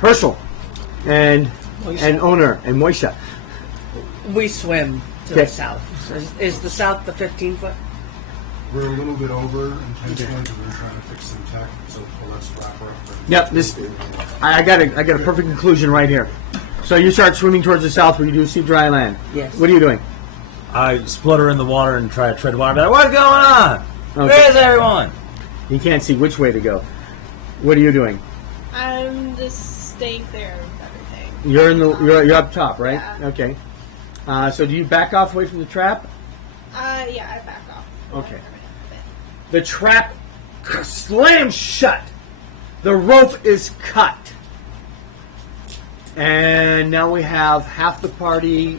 Herschel, and owner, and Moisha. We swim to the south. Is the south the 15-foot? We're a little bit over intentionally because we're trying to fix some tech. So let's wrap her up. Yep. I got a perfect conclusion right here. So you start swimming towards the south where you do see dry land. Yes. What are you doing? I splutter in the water and try to tread water. Like, what's going on? Okay. Where's everyone? You can't see which way to go. What are you doing? I'm just staying clear of everything. You're up top, right? Yeah. Okay. So do you back off away from the trap? Yeah, I back off. Okay. The trap slams shut. The rope is cut. And now we have half the party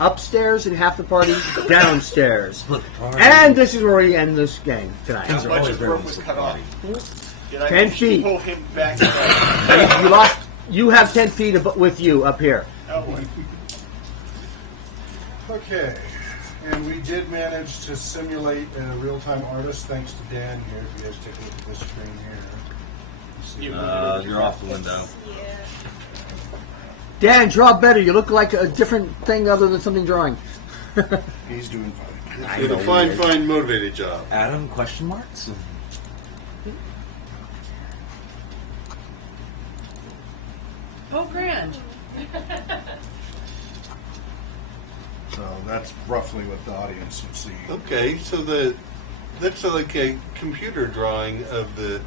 upstairs and half the party downstairs. And this is where we end this game tonight. How much of the rope was cut off? 10 feet. Pull him back. To You lost. You have 10 feet with you up here. oh boy. Okay. And we did manage to simulate a real-time artist thanks to Dan here. If you guys take a look at this screen here. You're off the window. Yeah. Dan, draw better. You look like a different thing other than something drawing. He's doing fine. I Did know a he is. fine, motivated job. Adam, question marks? Oh, grand. So that's roughly what the audience would see. Okay, so that's like a computer drawing of the.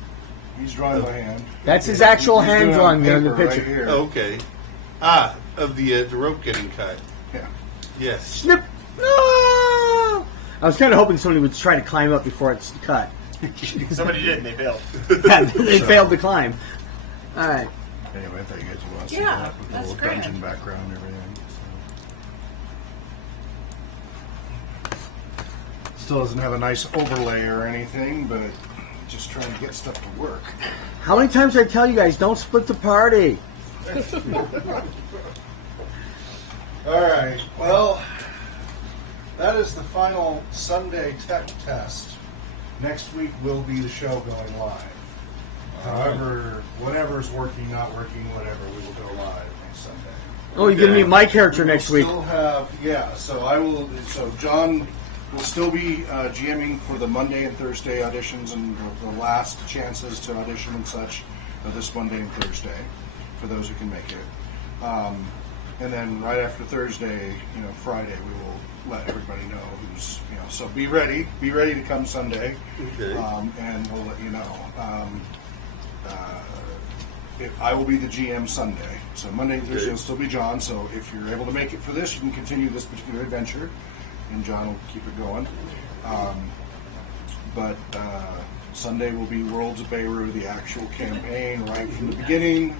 He's drawing by hand. That's his actual He's hand doing it drawing on there in the paper picture. Right here. Okay, of the rope getting cut. Yeah. Yes. Snip. No! I was kind of hoping somebody would try to climb up before it's cut. Somebody did and they failed. Yeah, they failed to climb. All right. Anyway, I thought you guys would want to see Yeah, that with the that's little grand. dungeon background and everything. So. Still doesn't have a nice overlay or anything, but just trying to get stuff to work. How many times did I tell you guys, don't split the party? All right. Well, that is the final Sunday tech test. Next week will be the show going live. However, whatever's working, not working, whatever, we will go live next Sunday. Oh, you're going to meet my character next week. Still have, yeah. So I will. So John will still be GMing for the Monday and Thursday auditions and the last chances to audition and such this Monday and Thursday for those who can make it. And then right after Thursday, Friday, we will let everybody know who's, so be ready to come Sunday. Okay. And we'll let you know. I will be the GM Sunday. So Monday and Thursday will still be John. So if you're able to make it for this, you can continue this particular adventure, and John will keep it going. But Sunday will be Worlds of Beirut, the actual campaign right from the beginning.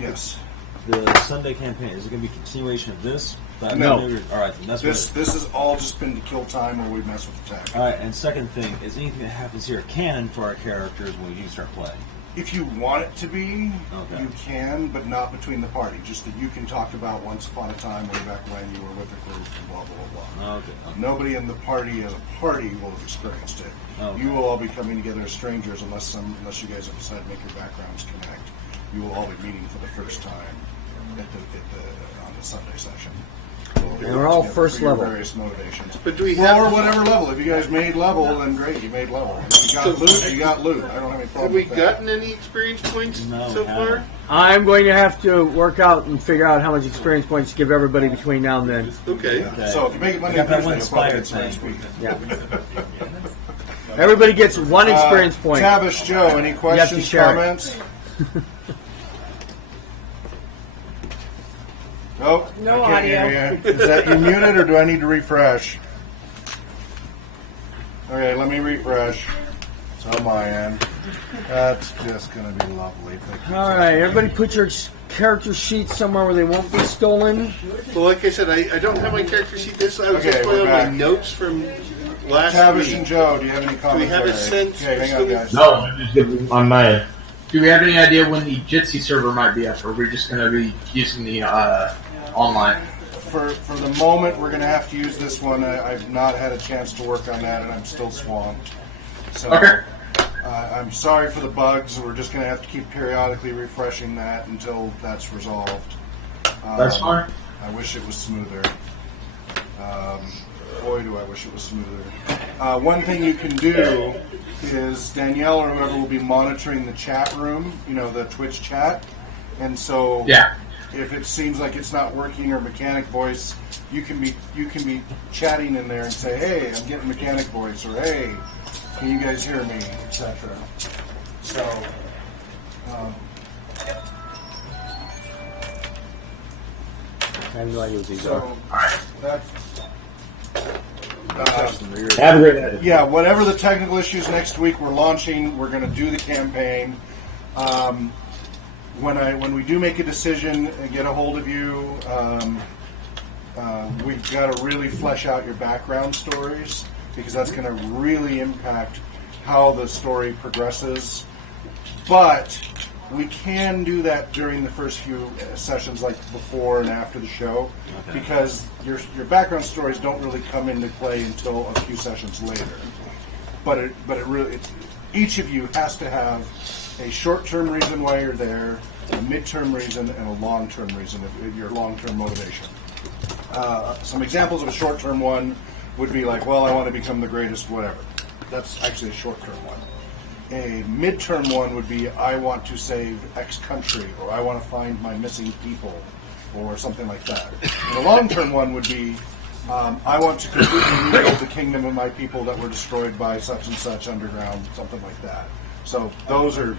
Yes. The Sunday campaign, is it going to be a continuation of this? No. All right, that's This has all just been to kill time where we mess with the tech. All right, and second thing, is anything that happens here canon for our characters when we do start playing? If you want it to be, Okay. you can, but not between the party. Just that you can talk about once upon a time way back when you were with a group and blah, blah, blah. Okay. Nobody in the party as a party will have experienced it. Okay. You will all be coming together as strangers unless you guys have decided to make your backgrounds connect. You will all be meeting for the first time on the Sunday session. And we're all Together first for your level. Various motivations. But do we Well, or have? whatever level. If you guys made level, then great, you made level. If you got loot, you got loot. I don't have any problem Have we with that. gotten any experience points No, so we haven't. far? I'm going to have to work out and figure out how much experience points to give everybody between now and then. Okay. Okay. So if you make it Monday I and got that Thursday, you'll probably one get some inspired next week. Yeah. Everybody gets one experience point. Tavish Joe, any have to questions, share it. comments? Nope. No I can't hear audio. you. Is that you muted or do I need to refresh? Okay, let me refresh. It's on my end. That's just going to be lovely. Thank you. All right, everybody put your character sheets somewhere where they won't be stolen. Well, like I said, I don't have my character sheet. This I was Okay, just we're putting on my back. notes from last Tavish and week. Joe, do you have any Do we have commentary? a sense? Okay, hang on, guys. No, I'm just gonna, on my. Do we have any idea when the Jitsi server might be up, or are we just going to be using the online? For the moment, we're going to have to use this one. I've not had a chance to work on that, and I'm still swamped. So, Okay. I'm sorry for the bugs. We're just going to have to keep periodically refreshing that until that's resolved. That's fine. I wish it was smoother. Boy, do I wish it was smoother. One thing you can do is Danielle or whoever will be monitoring the chat room, the Twitch chat. And so if it seems like it's not working or mechanic voice, you can be chatting in there and say, hey, I'm getting mechanic voice, or hey, can you guys hear me, etc. So, I have no idea what these are. so that's. Have a great night. Yeah, whatever the technical issues next week, we're launching. We're going to do the campaign. When we do make a decision and get a hold of you, we've got to really flesh out your background stories, because that's going to really impact how the story progresses. But we can do that during the first few sessions, like before and after the show, because your background stories don't really come into play until a few sessions later. But each of you has to have a short-term reason why you're there, a mid-term reason, and a long-term reason, if your long-term motivation. Some examples of a short-term one would be like, well, I want to become the greatest whatever. That's actually a short-term one. A mid-term one would be, I want to save X country, or I want to find my missing people, or something like that. And a long-term one would be, I want to completely rebuild the kingdom of my people that were destroyed by such and such underground, something like that. So those are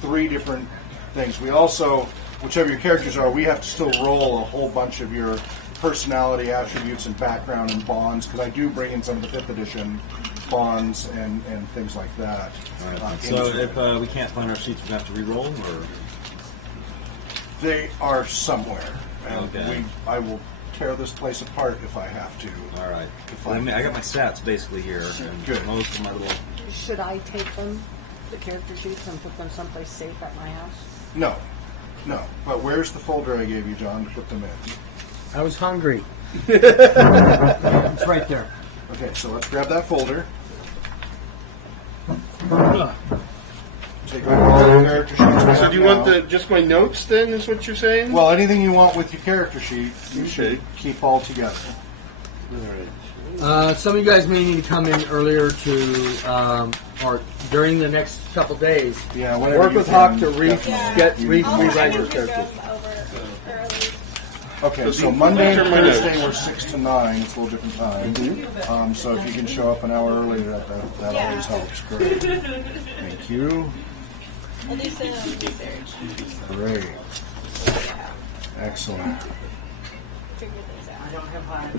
three different things. We also, whichever your characters are, we have to still roll a whole bunch of your personality attributes and background and bonds, because I do bring in some of the 5th edition bonds and things like that. So if we can't find our sheets, we have to re-roll, or they are somewhere, and Okay. I will tear this place apart if I have to. all right. If Well, I got my stats basically here, and Good. most of my little. Should I take them, the character sheets, and put them someplace safe at my house? No. But where's the folder I gave you, John, to put them in? I was hungry. It's right there. Okay, so let's grab that folder. Take over all the character sheets. we So have do you want now. just my notes then, is what you're saying? Well, anything you want with your character sheet, you should keep all together. Some of you guys may need to come in earlier to, or during the next couple days. Yeah, whatever Work you with can. Hawk to I'll rewrite your move characters. girls over early. Okay, so Monday and Thursday we're 6 to 9. It's a little different time. So if you can show up an hour earlier, that always helps. Great. Thank you. I'll do some research. Great. Yeah, Excellent. figure things out.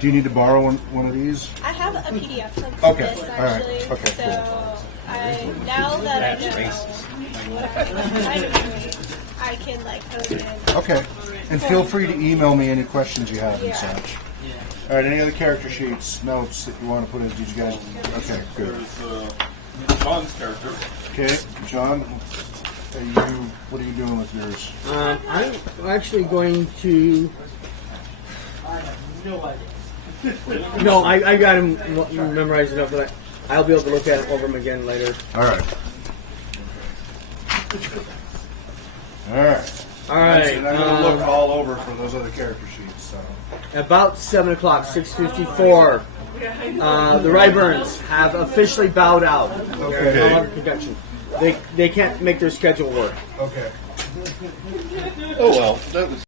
Do you need to borrow one of these? I have a PDF from Okay, this all right, actually. okay, So now that I know what I'm kind of doing, I can hone in. Okay. And feel free to email me any questions you have and such. All right, any other character sheets, notes that you want to put in? Did you guys? Okay, good. John's character. Okay, John, what are you doing with yours? I'm actually going to. No, I got him memorized enough that I'll be able to look at him over him again later. All right. All right. All right. And I'm going to look all over for those other character sheets. So. About 7 o'clock, 6:54. The Ryburns have officially bowed out. They're no longer production. They can't make their schedule work. Okay. Oh well, that was